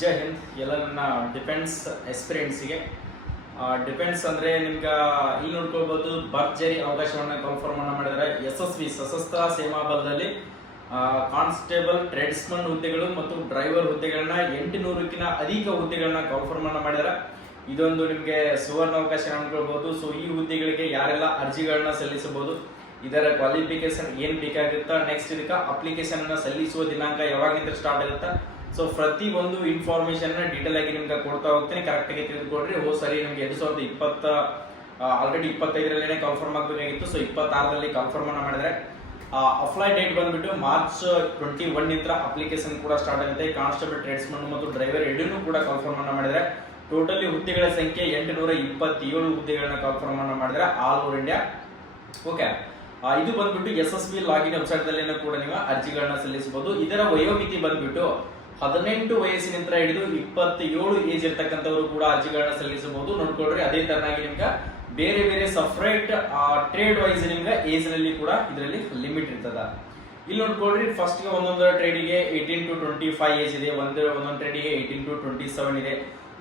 ಜೈ ಹಿಂದ್ ಎಲ್ಲ ನನ್ನ defence ಎಕ್ಸ್ಪೀರಿಯನ್ಸಿಗೆ. Defence ಅಂದರೆ ನಿಮ್ಗೆ ಇಲ್ಲಿ ನೋಡ್ಕೊಳ್ಬೋದು, ಭರ್ಜರಿ ಅವಕಾಶವನ್ನು ಕನ್ಫರ್ಮನ್ನು ಮಾಡಿದರೆ ಯಶಸ್ವಿ ಸಶಸ್ತ್ರ ಸೇನಾ ಬಲದಲ್ಲಿ ಕಾನ್ಸ್ಟೇಬಲ್, ಟ್ರೇಡ್ಸ್ಮನ್ ಹುದ್ದೆಗಳು ಮತ್ತು ಡ್ರೈವರ್ ಹುದ್ದೆಗಳನ್ನ 800ಕ್ಕಿಂತ ಅಧಿಕ ಹುದ್ದೆಗಳನ್ನ ಕನ್ಫರ್ಮನ್ನು ಮಾಡಿದ್ದಾರೆ. ಇದೊಂದು ನಿಮಗೆ ಸುವರ್ಣ ಅವಕಾಶ ಅನ್ಕೊಳ್ಬೋದು. ಸೊ ಈ ಹುದ್ದೆಗಳಿಗೆ ಯಾರೆಲ್ಲ ಅರ್ಜಿಗಳನ್ನ ಸಲ್ಲಿಸಬಹುದು, ಇದರ ಕ್ವಾಲಿಫಿಕೇಶನ್ ಏನು ಬೇಕಾಗುತ್ತಾ, ನೆಕ್ಸ್ಟ್ ಇದಕ್ಕೆ ಅಪ್ಲಿಕೇಶನ್ ಸಲ್ಲಿಸುವ ದಿನಾಂಕ ಯಾವಾಗಿಂದ ಸ್ಟಾರ್ಟ್ ಆಗುತ್ತಾ, ಸೊ ಪ್ರತಿ ಒಂದು ಇನ್ಫಾರ್ಮೇಶನ್ ಡೀಟೇಲ್ ಆಗಿ ನಿಮ್ಗೆ ಕೊಡ್ತಾ ಹೋಗ್ತೀನಿ. ಕರೆಕ್ಟ್ ಆಗಿ ತಿಳಿದುಕೊಡ್ರಿ. ಸರಿ ನಿಮ್ಗೆ 2020 ಆಲ್ರೆಡಿ 25ರಲ್ಲೇ ಕನ್ಫರ್ಮ್ ಆಗಬೇಕಾಗಿತ್ತು. ಸೊ 26ರಲ್ಲಿ ಕನ್ಫರ್ಮ್ ಅನ್ನ ಮಾಡಿದ್ರೆ ಅಪ್ಲೈ ಡೇಟ್ ಬಂದ್ಬಿಟ್ಟು ಮಾರ್ಚ್ 21 ನಿಂದ ಅಪ್ಲಿಕೇಶನ್ ಕೂಡ ಸ್ಟಾರ್ಟ್ ಆಗುತ್ತೆ. ಕಾನ್ಸ್ಟೇಬಲ್, ಟ್ರೇಡ್ಸ್ಮನ್ ಮತ್ತು ಡ್ರೈವರ್ ಎರಡನ್ನೂ ಕೂಡ ಕನ್ಫರ್ಮ್ ಅನ್ನ ಮಾಡಿದ್ರೆ ಟೋಟಲಿ ಹುದ್ದೆಗಳ ಸಂಖ್ಯೆ 827 ಹುದ್ದೆಗಳನ್ನ ಕನ್ಫರ್ಮ್ ಅನ್ನ ಮಾಡಿದ್ರೆ ಆಲ್ ಓವರ್ ಇಂಡಿಯಾ. ಓಕೆ, ಇದು ಬಂದ್ಬಿಟ್ಟು ಯಶಸ್ವಿ ಲಾಗಿನ್ ವೆಬ್ಸೈಟ್ ದಲ್ಲಿ ಕೂಡ ನೀವು ಅರ್ಜಿಗಳನ್ನ ಸಲ್ಲಿಸಬಹುದು. ಇದರ ವಯೋಮಿತಿ ಬಂದ್ಬಿಟ್ಟು 18 ವಯಸ್ಸಿನಿಂದ ಹಿಡಿದು 27 ಏಜ್ ಇರ್ತಕ್ಕಂಥವರು ಕೂಡ ಅರ್ಜಿಗಳನ್ನ ಸಲ್ಲಿಸಬಹುದು. ನೋಡ್ಕೊಳ್ರಿ. ಅದೇ ತರನಾಗಿ ನಿಮ್ಗೆ ಬೇರೆ ಬೇರೆ ಸಫರೇಟ್ ಟ್ರೇಡ್ ವೈಸ್ ನಿಮ್ಗೆ ಏಜ್ ನಲ್ಲಿ ಕೂಡ ಇದರಲ್ಲಿ ಲಿಮಿಟ್ ಇರ್ತದ. ಇಲ್ಲಿ ನೋಡ್ಕೊಳ್ರಿ, ಫಸ್ಟ್ ಗೆ ಒಂದೊಂದು ಟ್ರೇಡಿಗೆ 18 to 25 ಏಜ್ ಇದೆ, ಒಂದೊಂದು ಟ್ರೇಡಿಗೆ 18 to 27 ಇದೆ.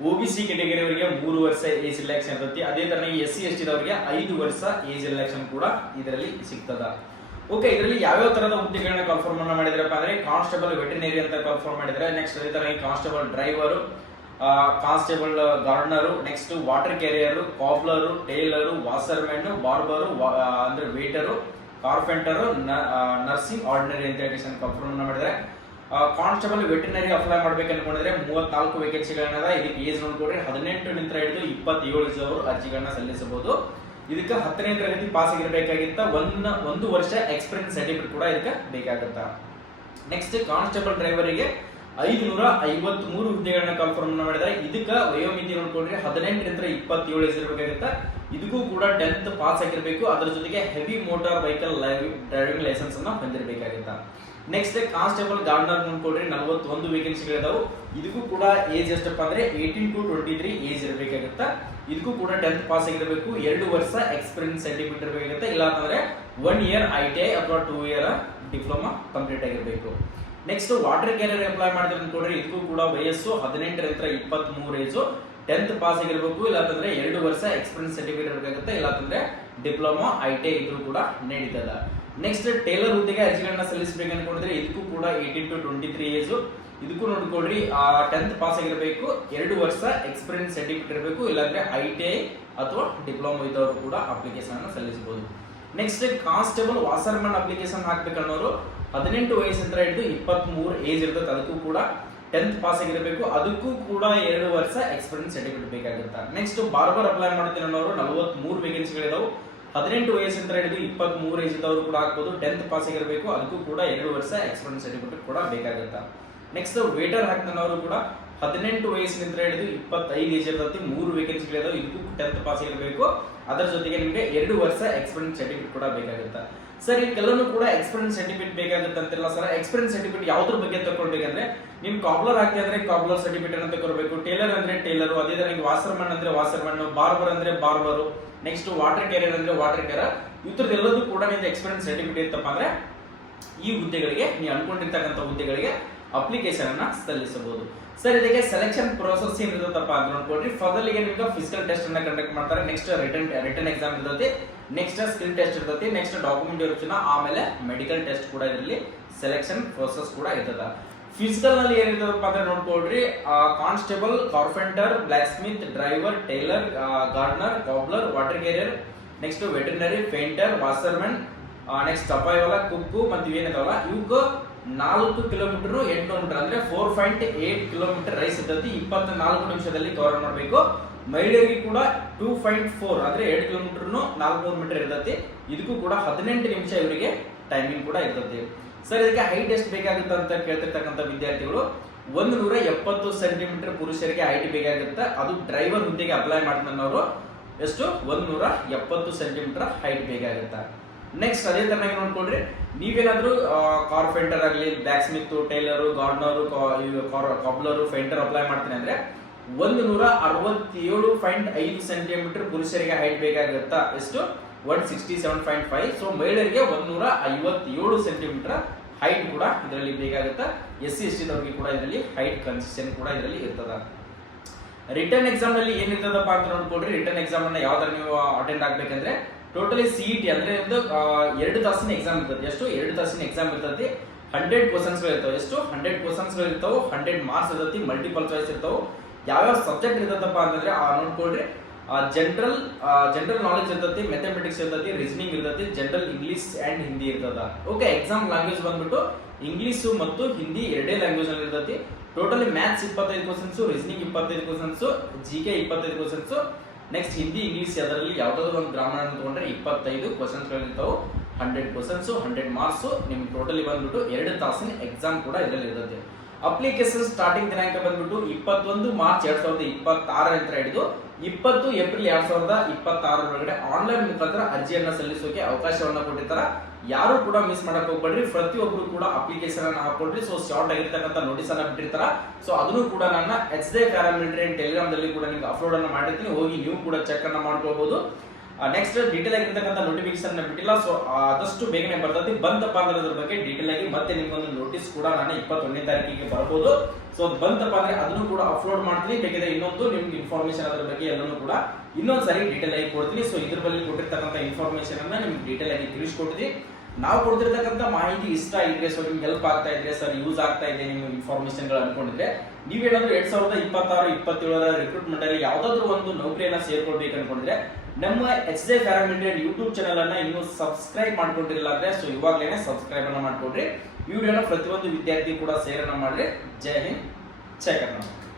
OBC ಕೆಟಗರಿ ಅವರಿಗೆ 3 ವರ್ಷ ಏಜ್ ರಿಲ್ಯಾಕ್ಸೇಷನ್ ಇರುತ್ತೆ. ಅದೇ ತರನಾಗಿ SC/ST ದವರಿಗೆ 5 ವರ್ಷ ಏಜ್ ರಿಲ್ಯಾಕ್ಸೇಷನ್ ಕೂಡ ಇದರಲ್ಲಿ ಸಿಗ್ತದ. ಓಕೆ, ಇದರಲ್ಲಿ ಯಾವ್ಯಾವ ತರದ ಹುದ್ದೆಗಳನ್ನ ಕನ್ಫರ್ಮ್ ಅನ್ನ ಮಾಡಿದ್ರಪ್ಪ ಅಂದ್ರೆ ಕಾನ್ಸ್ಟೇಬಲ್ ವೆಟರ್ನರಿ ಅಂತ ಕನ್ಫರ್ಮ್ ಮಾಡಿದ್ರೆ. ನೆಕ್ಸ್ಟ್ ಅದೇ ತರ constable driver, constable gardener, next water carrier, cobbler, tailor, washermen, barber ಅಂದ್ರೆ ವೇಟರು, ಕಾರ್ಪೆಂಟರು, ನರ್ಸಿಂಗ್, ಆರ್ಡಿನರಿ ಅಂತ ಕನ್ಫರ್ಮ್ ಅನ್ನ ಮಾಡಿದ್ರೆ. ಕಾನ್ಸ್ಟೇಬಲ್ ವೆಟರ್ನರಿ ಅಪ್ಲೈ ಮಾಡ್ಬೇಕು ಅನ್ಕೊಂಡಿದ್ರೆ 34 ವೇಕೆನ್ಸಿಗಳನ್ನ ಇದಕ್ಕೆ ಏಜ್ ನೋಡ್ಕೊಡ್ರಿ 18 ನಿಂದ ಹಿಡಿದು 27 ಅವರು ಅರ್ಜಿಗಳನ್ನ ಸಲ್ಲಿಸಬಹುದು. ಇದಕ್ಕೆ 10ನೇ ತರಗತಿ ಪಾಸ್ ಆಗಿರಬೇಕಾಗಿತ್ತ. ಒಂದು ವರ್ಷ ಎಕ್ಸ್ಪೀರಿಯನ್ಸ್ ಸರ್ಟಿಫಿಕೇಟ್ ಕೂಡ ಇದಕ್ಕೆ ಬೇಕಾಗುತ್ತ. ನೆಕ್ಸ್ಟ್ ಕಾನ್ಸ್ಟೇಬಲ್ ಡ್ರೈವರಿಗೆ 553 ಹುದ್ದೆಗಳನ್ನ ಕನ್ಫರ್ಮ್ ಮಾಡಿದ್ದಾರೆ. ಇದಕ್ಕೆ ವಯೋಮಿತಿ ನೋಡ್ಕೊಂಡ್ರೆ 18 ನಿಂದ 27 ಏಜ್ ಇರಬೇಕಾಗುತ್ತ. ಇದಕ್ಕೂ ಕೂಡ 10th ಪಾಸ್ ಆಗಿರಬೇಕು. ಅದರ ಜೊತೆಗೆ heavy motor vehicle driving licence ಅನ್ನ ಹೊಂದಿರಬೇಕಾಗುತ್ತ. ನೆಕ್ಸ್ಟ್ ಕಾನ್ಸ್ಟೇಬಲ್ ಗಾರ್ಡನರ್ ನೋಡ್ಕೊಂಡ್ರೆ 41 ವೇಕೆನ್ಸಿಗಳಿದಾವೆ. ಇದಕ್ಕೂ ಕೂಡ ಏಜ್ ಎಷ್ಟಪ್ಪ ಅಂದ್ರೆ 18 to 23 ಏಜ್ ಇರಬೇಕಾಗುತ್ತ. ಇದಕ್ಕೂ ಕೂಡ 10th ಪಾಸ್ ಆಗಿರಬೇಕು. 2 ವರ್ಷ ಎಕ್ಸ್ಪೀರಿಯನ್ಸ್ ಸರ್ಟಿಫಿಕೇಟ್ ಇರಬೇಕಾಗುತ್ತೆ. ಇಲ್ಲ ಅಂತಂದ್ರೆ 1 ಇಯರ್ ITI ಅಥವಾ 2 ಇಯರ್ ಡಿಪ್ಲೊಮಾ ಕಂಪ್ಲೀಟ್ ಆಗಿರಬೇಕು. ನೆಕ್ಸ್ಟ್ ವಾಟರ್ ಕ್ಯಾರಿಯರ್ ಅಪ್ಲೈ ಮಾಡಿದ್ರೆ ಅನ್ಕೊಂಡ್ರೆ ಇದಕ್ಕೂ ಕೂಡ ವಯಸ್ಸು 18 ರಿಂದ 23 ಏಜು, 10th ಪಾಸ್ ಆಗಿರಬೇಕು. ಇಲ್ಲ ಅಂತಂದ್ರೆ 2 ವರ್ಷ ಎಕ್ಸ್ಪೀರಿಯನ್ಸ್ ಸರ್ಟಿಫಿಕೇಟ್ ಇರಬೇಕಾಗುತ್ತೆ. ಇಲ್ಲ ಅಂತಂದ್ರೆ ಡಿಪ್ಲೊಮಾ ITI ಇದ್ರೂ ಕೂಡ ನಡೀತದ. ನೆಕ್ಸ್ಟ್ ಟೇಲರ್ ಹುದ್ದೆಗೆ ಅರ್ಜಿಗಳನ್ನ ಸಲ್ಲಿಸಬೇಕು ಅನ್ಕೊಂಡಿದ್ರೆ ಇದಕ್ಕೂ ಕೂಡ 18 to 23 ಏಜು. ಇದಕ್ಕೂ ನೋಡ್ಕೊಡ್ರಿ 10th ಪಾಸ್ ಆಗಿರಬೇಕು. 2 ವರ್ಷ ಎಕ್ಸ್ಪೀರಿಯನ್ಸ್ ಸರ್ಟಿಫಿಕೇಟ್ ಇರಬೇಕು. ಇಲ್ಲಾಂದ್ರೆ ITI ಅಥವಾ ಡಿಪ್ಲೊಮಾ ಇದ್ದವರು ಕೂಡ ಅಪ್ಲಿಕೇಶನ್ ಅನ್ನು ಸಲ್ಲಿಸಬಹುದು. ನೆಕ್ಸ್ಟ್ ಕಾನ್ಸ್ಟೇಬಲ್ ವಾಸರ್ಮನ್ ಅಪ್ಲಿಕೇಶನ್ ಹಾಕ್ಬೇಕನ್ನೋರು 18 ವಯಸ್ಸಿಂದ ಹಿಡಿದು 23 ಏಜ್ ಇರ್ತದೆ. ಅದಕ್ಕೂ ಕೂಡ 10th ಪಾಸ್ ಆಗಿರಬೇಕು. ಅದಕ್ಕೂ ಕೂಡ 2 ವರ್ಷ ಎಕ್ಸ್ಪೀರಿಯನ್ಸ್ ಸರ್ಟಿಫಿಕೇಟ್ ಬೇಕಾಗುತ್ತೆ. ನೆಕ್ಸ್ಟ್ ಬಾರ್ಬರ್ ಅಪ್ಲೈ ಮಾಡ್ತೀನಿ ಅನ್ನೋರು 43 ವೇಕೆನ್ಸಿಗಳಿದಾವೆ. 18 ವಯಸ್ಸಿಂದ ಹಿಡಿದು 23 ಏಜ್ ಇದ್ದವರು ಕೂಡ ಹಾಕ್ಬೋದು. 10th ಪಾಸ್ ಆಗಿರಬೇಕು. ಅದಕ್ಕೂ ಕೂಡ 2 ವರ್ಷ ಎಕ್ಸ್ಪೀರಿಯನ್ಸ್ ಸರ್ಟಿಫಿಕೇಟ್ ಕೂಡ ಬೇಕಾಗುತ್ತೆ. ನೆಕ್ಸ್ಟ್ ವೇಟರ್ ಹಾಕ್ತಾನವರು ಕೂಡ 18 ವಯಸ್ಸಿನಿಂದ ಹಿಡಿದು 25 ಏಜ್ ಇರ್ತದೆ. 3 ವೇಕೆನ್ಸಿಗಳಿದಾವೆ. ಇದಕ್ಕೂ 10th ಪಾಸ್ ಆಗಿರಬೇಕು. ಅದರ ಜೊತೆಗೆ ನಿಮಗೆ 2 ವರ್ಷ ಎಕ್ಸ್ಪೀರಿಯನ್ಸ್ ಸರ್ಟಿಫಿಕೇಟ್ ಕೂಡ ಬೇಕಾಗುತ್ತೆ. ಸರ್, ಇದಕ್ಕೆಲ್ಲನೂ ಕೂಡ ಎಕ್ಸ್ಪೀರಿಯನ್ಸ್ ಸರ್ಟಿಫಿಕೇಟ್ ಬೇಕಾಗುತ್ತೆ ಅಂತಿಲ್ಲ ಸರ್. ಎಕ್ಸ್ಪೀರಿಯನ್ಸ್ ಸರ್ಟಿಫಿಕೇಟ್ ಯಾವ್ದ್ರ ಬಗ್ಗೆ ತಗೊಳ್ಬೇಕಂದ್ರೆ, ನಿಮ್ ಕಾಬ್ಲರ್ ಆಗ್ತಿ ಅಂದ್ರೆ ಕಾಬ್ಲರ್ ಸರ್ಟಿಫಿಕೇಟ್ ಅಂತ ತಗೋಬೇಕು. ಟೇಲರ್ ಅಂದ್ರೆ ಟೇಲರ್, ಅದೇ ತರ ವಾಸರ್ಮನ್ ಅಂದ್ರೆ ವಾಸರ್ಮನ್, ಬಾರ್ಬರ್ ಅಂದ್ರೆ ಬಾರ್ಬರು, ನೆಕ್ಸ್ಟ್ ವಾಟರ್ ಕ್ಯಾರಿಯರ್ ಅಂದ್ರೆ ವಾಟರ್ ಕ್ಯಾರಿಯರ್. ಇತರದೆಲ್ಲದೂ ಕೂಡ ನಿಮ್ದು ಎಕ್ಸ್ಪೀರಿಯನ್ಸ್ ಸರ್ಟಿಫಿಕೇಟ್ ಇತ್ತಪ್ಪ ಅಂದ್ರೆ ಈ ಹುದ್ದೆಗಳಿಗೆ ನೀವು ಅನ್ಕೊಂಡಿರ್ತಕ್ಕಂಥ ಹುದ್ದೆಗಳಿಗೆ ಅಪ್ಲಿಕೇಶನ್ ಅನ್ನ ಸಲ್ಲಿಸಬಹುದು. ಸರ್, ಇದಕ್ಕೆ ಸೆಲೆಕ್ಷನ್ ಪ್ರೊಸೆಸ್ ಏನ್ ಇರುತ್ತಪ್ಪ ಅಂತ ನೋಡ್ಕೊಡ್ರಿ. ಫರ್ದರ್ಲಿಗೆ ನಿಮ್ಗೆ ಫಿಸಿಕಲ್ ಟೆಸ್ಟ್ ಅನ್ನ ಕಂಡಕ್ಟ್ ಮಾಡ್ತಾರೆ. ನೆಕ್ಸ್ಟ್ ರಿಟರ್ನ್ ಎಕ್ಸಾಮ್ ಇರ್ತದೆ. ನೆಕ್ಸ್ಟ್ ಸ್ಕಿಲ್ ಟೆಸ್ಟ್ ಇರ್ತದೆ. ನೆಕ್ಸ್ಟ್ ಡಾಕ್ಯುಮೆಂಟ್ ವೆರಿಫಿಕೇಶನ್, ಆಮೇಲೆ ಮೆಡಿಕಲ್ ಟೆಸ್ಟ್ ಕೂಡ ಇದರಲ್ಲಿ ಸೆಲೆಕ್ಷನ್ ಪ್ರೊಸೆಸ್ ಕೂಡ ಇರ್ತದ. ಫಿಸಿಕಲ್ ನಲ್ಲಿ ಏನಿರ್ತದಪ್ಪ ಅಂದ್ರೆ ನೋಡ್ಕೊಡ್ರಿ, constable, carpenter, blacksmith, driver, tailor, gardener, cobbler, water carrier, next veterinary, painter, washerman, next ಸಫಾಯಿವಾಲ, ಕುಕ್ಕು ಮತ್ತು ಇವೇನಿದಾವಲ್ಲ ಇವಕ್ಕೆ 4 ಕಿಲೋಮೀಟರ್ 800 ಅಂದ್ರೆ 4.8 ಕಿಲೋಮೀಟರ್ ರೈಸ್ ಇರ್ತೈತಿ. 24 ನಿಮಿಷದಲ್ಲಿ ಕವರ್ ಮಾಡಬೇಕು. ಮಹಿಳೆಯರಿಗೆ ಕೂಡ 2.4 ಅಂದ್ರೆ 7 ಕಿಲೋಮೀಟರ್ 400 ಮೀಟರ್ ಇರ್ತೈತಿ. ಇದಕ್ಕೂ ಕೂಡ 18 ನಿಮಿಷ ಇವರಿಗೆ ಟೈಮಿಂಗ್ ಕೂಡ ಇರ್ತೈತಿ. ಸರ್, ಇದಕ್ಕೆ ಹೈಟ್ ಎಷ್ಟು ಬೇಕಾಗುತ್ತೆ ಅಂತ ಕೇಳ್ತಿರ್ತಕ್ಕಂಥ ವಿದ್ಯಾರ್ಥಿಗಳು 170 ಸೆಂಟಿಮೀಟರ್ ಪುರುಷರಿಗೆ ಹೈಟ್ ಬೇಕಾಗುತ್ತೆ. ಅದು ಡ್ರೈವರ್ ಹುದ್ದೆಗೆ ಅಪ್ಲೈ ಮಾಡ್ತಾರೆ ಎಷ್ಟು 170 ಸೆಂಟಿಮೀಟರ್ ಹೈಟ್ ಬೇಕಾಗುತ್ತೆ. ನೆಕ್ಸ್ಟ್ ಅದೇ ತರನಾಗಿ ನೋಡ್ಕೊಂಡ್ರಿ, ನೀವೇನಾದ್ರೂ ಕಾರ್ಪೆಂಟರ್ ಆಗಲಿ, ಬ್ಲಾಕ್ ಸ್ಮಿತ್, ಟೈಲರು, ಗಾರ್ಡನರು, ಕಾಬ್ಲರು, ಫೈಂಟರ್ ಅಪ್ಲೈ ಮಾಡ್ತೀನಿ ಅಂದ್ರೆ 167.5 ಸೆಂಟಿಮೀಟರ್ ಪುರುಷರಿಗೆ ಹೈಟ್ ಬೇಕಾಗುತ್ತಾ. ಎಷ್ಟು 167.5. ಸೊ ಮಹಿಳೆಯರಿಗೆ 157 ಸೆಂಟಿಮೀಟರ್ ಹೈಟ್ ಕೂಡ ಇದರಲ್ಲಿ ಬೇಕಾಗುತ್ತೆ. SC/ST ದವರಿಗೆ ಕೂಡ ಇದರಲ್ಲಿ ಹೈಟ್ ಕನ್ಸೆಷನ್ ಕೂಡ ಇದರಲ್ಲಿ ಇರ್ತದ. ರಿಟರ್ನ್ ಎಕ್ಸಾಮ್ ನಲ್ಲಿ ಏನಿರ್ತದಪ್ಪ ಅಂತ ನೋಡ್ಕೊಡ್ರಿ. ರಿಟರ್ನ್ ಎಕ್ಸಾಮ್ ಅನ್ನ ಯಾವ್ದಾರ ನೀವು ಅಟೆಂಡ್ ಆಗ್ಬೇಕಂದ್ರೆ ಟೋಟಲಿ CET ಅಂದ್ರೆ ಒಂದು 2 ತಾಸಿನ ಎಕ್ಸಾಮ್ ಇರ್ತದೆ. ಎಷ್ಟು 2 ತಾಸಿನ ಎಕ್ಸಾಮ್ ಇರ್ತದೆ. 100 ಕ್ವಶನ್ಸ್ ಇರ್ತಾವೆ. ಎಷ್ಟು 100 ಕ್ವಶನ್ಸ್ ಇರ್ತಾವೆ. 100 ಮಾರ್ಕ್ಸ್ ಇರ್ತೈತಿ. ಮಲ್ಟಿಪಲ್ ಚಾಯ್ಸ್ ಇರ್ತಾವೆ. ಯಾವ್ಯಾವ ಸಬ್ಜೆಕ್ಟ್ ಇರ್ತದಪ್ಪ ಅಂತಂದ್ರೆ ನೋಡ್ಕೊಳ್ರಿ. ಜನರಲ್ ನಾಲೆಜ್ ಇರ್ತೈತಿ, ಮ್ಯಾಥಮೆಟಿಕ್ಸ್ ಇರ್ತೈತಿ, ರೀಸನಿಂಗ್ ಇರ್ತೈತಿ, ಜನರಲ್ ಇಂಗ್ಲಿಷ್ ಅಂಡ್ ಹಿಂದಿ ಇರ್ತದ. ಓಕೆ, ಎಕ್ಸಾಮ್ ಲ್ಯಾಂಗ್ವೇಜ್ ಬಂದ್ಬಿಟ್ಟು ಇಂಗ್ಲಿಷ್ ಮತ್ತು ಹಿಂದಿ ಎರಡೇ ಲ್ಯಾಂಗ್ವೇಜ್ ಅಲ್ಲಿ ಇರ್ತೈತಿ. Totally maths 25 questions, reasoning 25 questions, GK 25 questions, next Hindi English ಅದರಲ್ಲಿ ಯಾವ್ದಾದ್ರು ಒಂದು ಗ್ರಾಮರ್ ಅನ್ನು ತಗೊಂಡ್ರೆ 25 ಕ್ವಶನ್ಸ್ ಗಳಿರ್ತಾವೆ. 100 questions, 100 marks. ನಿಮ್ಗೆ ಟೋಟಲಿ ಬಂದ್ಬಿಟ್ಟು 2 ತಾಸಿನ ಎಕ್ಸಾಮ್ ಕೂಡ ಇದರಲ್ಲಿ ಇರ್ತದೆ. ಅಪ್ಲಿಕೇಶನ್ ಸ್ಟಾರ್ಟಿಂಗ್ ದಿನಾಂಕ ಬಂದ್ಬಿಟ್ಟು 21 ಮಾರ್ಚ್ 2026 ಹಿಡಿದು 20 ಏಪ್ರಿಲ್ 2026 ಒಳಗಡೆ ಆನ್ಲೈನ್ ಮುಖಾಂತರ ಅರ್ಜಿಯನ್ನ ಸಲ್ಲಿಸೋಕೆ ಅವಕಾಶವನ್ನ ಕೊಟ್ಟಿರ್ತಾರ. ಯಾರು ಕೂಡ ಮಿಸ್ ಮಾಡಕ್ ಹೋಗ್ಬೇಡ್ರಿ. ಪ್ರತಿಯೊಬ್ರು ಕೂಡ ಅಪ್ಲಿಕೇಶನ್ ಅನ್ನ ಹಾಕೊಳ್ರಿ. ಸೊ ಶಾರ್ಟ್ ಆಗಿರ್ತಕ್ಕಂಥ ನೋಟಿಸ್ ಅನ್ನ ಬಿಟ್ಟಿರ್ತಾರ. ಸೊ ಅದನ್ನು ಕೂಡ ನನ್ನ HJ ಪ್ಯಾರಾಮಿಲಿಟರಿ ಟೆಲಿಗ್ರಾಮ್ ದಲ್ಲಿ ಕೂಡ ನಿಮ್ಗೆ ಅಪ್ಲೋಡ್ ಅನ್ನ ಮಾಡಿರ್ತೀನಿ. ಹೋಗಿ ನೀವು ಕೂಡ ಚೆಕ್ ಅನ್ನ ಮಾಡ್ಕೊಳ್ಬಹುದು. ನೆಕ್ಸ್ಟ್ ಡೀಟೇಲ್ ಆಗಿರ್ತಕ್ಕಂಥ ನೋಟಿಫಿಕೇಶನ್ ಬಿಟ್ಟಿಲ್ಲ. ಸೊ ಆದಷ್ಟು ಬೇಗನೆ ಬರ್ತದೆ. ಬಂತಪ್ಪ ಅಂದ್ರೆ ಅದ್ರ ಬಗ್ಗೆ ಡೀಟೇಲ್ ಆಗಿ ಮತ್ತೆ ನಿಮ್ಗೊಂದು ನೋಟಿಸ್ ಕೂಡ ನಾನು 21ನೇ ತಾರೀಕಿಗೆ ಬರಬಹುದು. ಸೊ ಬಂತಪ್ಪ ಅಂದ್ರೆ ಅದನ್ನು ಕೂಡ ಅಪ್ಲೋಡ್ ಮಾಡ್ತೀನಿ. ಬೇಕಿದ್ರೆ ಇನ್ನೊಂದು ನಿಮ್ಗೆ ಇನ್ಫಾರ್ಮೇಶನ್ ಅದ್ರ ಬಗ್ಗೆ ಎಲ್ಲನೂ ಕೂಡ ಇನ್ನೊಂದ್ಸರಿ ಡೀಟೇಲ್ ಆಗಿ ಕೊಡ್ತೀನಿ. ಸೊ ಇದ್ರ ಬಗ್ಗೆ ಕೊಟ್ಟಿರ್ತಕ್ಕಂಥ ಇನ್ಫಾರ್ಮೇಶನ್ ಅನ್ನ ನಿಮ್ಗೆ ಡೀಟೇಲ್ ಆಗಿ ತಿಳಿಸ್ಕೊಡ್ತೀನಿ. ನಾವು ಕೊಡ್ತಿರ್ತಕ್ಕಂಥ ಮಾಹಿತಿ ಇಷ್ಟ ಇದ್ರೆ, ಸೊ ನಿಮ್ಗೆ ಹೆಲ್ಪ್ ಆಗ್ತಾ ಇದ್ರೆ, ಸರ್ ಯೂಸ್ ಆಗ್ತಾ ಇದೆ ನಿಮ್ಗೆ ಇನ್ಫಾರ್ಮೇಶನ್ ಗಳು ಅನ್ಕೊಂಡಿದ್ರೆ, ನೀವೇನಾದ್ರೂ 2026-27 ರಿಕ್ರೂಟ್ಮೆಂಟ್ ಅಲ್ಲಿ ಯಾವ್ದಾದ್ರು ಒಂದು ನೌಕರಿಯನ್ನ ಸೇರ್ಕೊಳ್ಬೇಕು ಅನ್ಕೊಂಡಿದ್ರೆ ನಮ್ಮ HJ ಪ್ಯಾರಾಮಿಲಿಟರಿ ಯೂಟ್ಯೂಬ್ ಚಾನಲ್ ಅನ್ನ ಇನ್ನೂ ಸಬ್ಸ್ಕ್ರೈಬ್ ಮಾಡ್ಕೊಂಡಿರಲ್ಲ ಅಂದ್ರೆ ಸೊ ಇವಾಗಲೇ ಸಬ್ಸ್ಕ್ರೈಬ್ ಅನ್ನ ಮಾಡ್ಕೊಡ್ರಿ. ವಿಡಿಯೋನ ಪ್ರತಿಯೊಂದು ವಿದ್ಯಾರ್ಥಿ ಕೂಡ ಶೇರ್ ಅನ್ನ ಮಾಡ್ರಿ. ಜೈ ಹಿಂದ್, ಜೈ ಕರ್ನಾಟಕ.